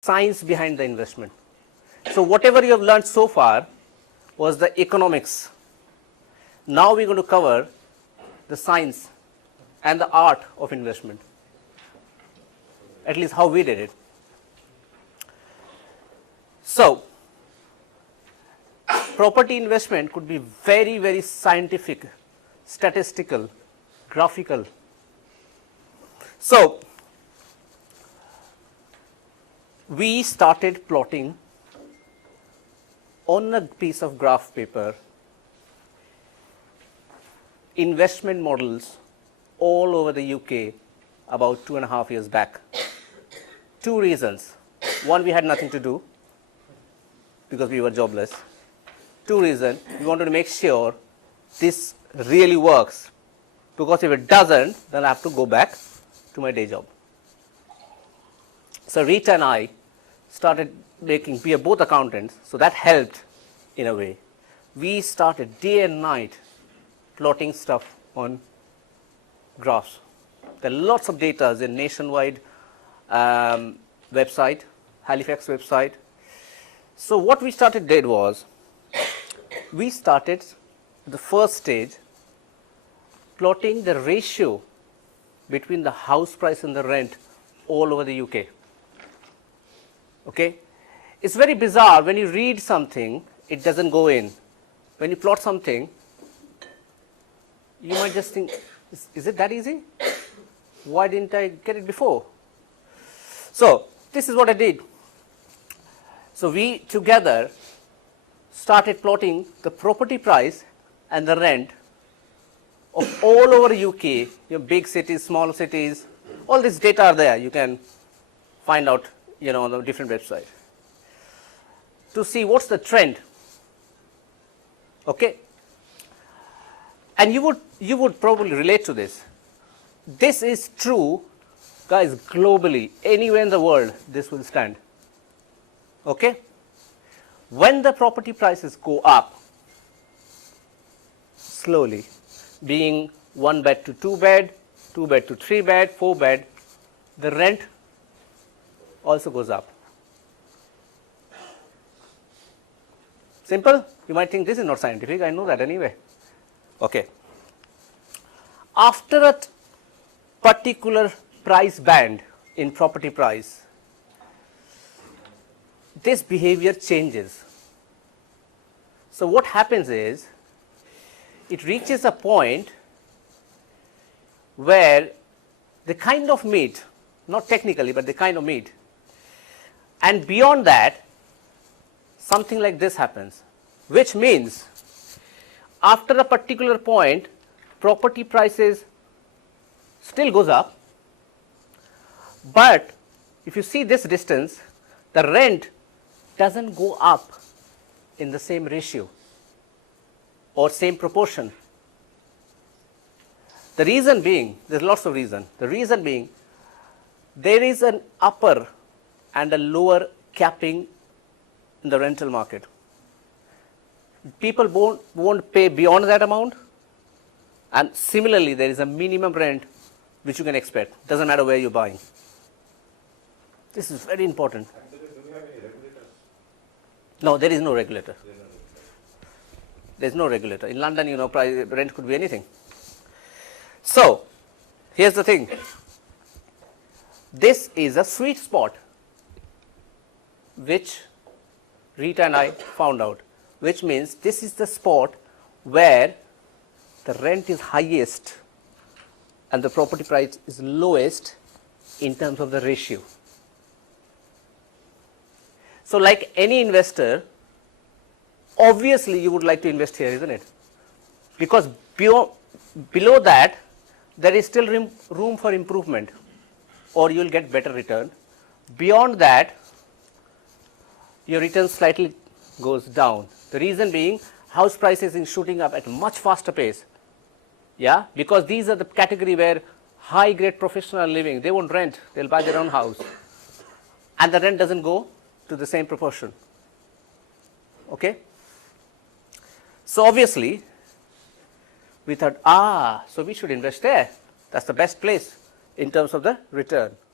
Science behind the investment. So whatever you have learned so far was the economics. Now we're going to cover the science and the art of investment, at least how we did it. So property investment could be very, very scientific, statistical, graphical. So we started plotting on a piece of graph paper investment models all over the UK about 2.5 years back. Two reasons. One, we had nothing to do because we were jobless. Two reasons, we wanted to make sure this really works, because if it doesn't, then I have to go back to my day job. So Rita and I started making, we are both accountants, so that helped in a way. We started day and night plotting stuff on graphs. There are lots of data in Nationwide website, Halifax website. So what we did was, we started the first stage plotting the ratio between the house price and the rent all over the UK. Okay? It's very bizarre. When you read something, it doesn't go in. When you plot something, you might just think, is it that easy? Why didn't I get it before? So this is what I did. So we together started plotting the property price and the rent of all over UK, your big cities, small cities, all this data are there. You can find out, on the different websites to see what's the trend. Okay? And you would probably relate to this. This is true, guys, globally, anywhere in the world, this will stand. Okay? When the property prices go up, slowly, being 1 bed to 2 bed, 2 bed to 3 bed, 4 bed, the rent also goes up. Simple? You might think this is not scientific, I know that anyway. Okay. After a particular price band in property price, this behavior changes. So what happens is, it reaches a point where the kind of meet, not technically, but the kind of meet, and beyond that, something like this happens, which means after a particular point, property prices still goes up, but if you see this distance, the rent doesn't go up in the same ratio or same proportion. The reason being, there's lots of reasons. The reason being, there is an upper and a lower capping in the rental market. People won't pay beyond that amount, and similarly, there is a minimum rent which you can expect. Doesn't matter where you're buying. This is very important. Do we have any regulators? No, there is no regulator. There's no regulator. In London, rent could be anything. So, here's the thing. This is a sweet spot which Rita and I found out, which means this is the spot where the rent is highest and the property price is lowest in terms of the ratio. So like any investor, obviously you would like to invest here, isn't it? Because below that, there is still room for improvement, or you will get better return. Beyond that, your return slightly goes down. The reason being, house prices is shooting up at a much faster pace. Yeah, because these are the category where high grade professional living, they won't rent, they'll buy their own house. And the rent doesn't go to the same proportion. Okay? So obviously, we thought, so we should invest there. That's the best place in terms of the return.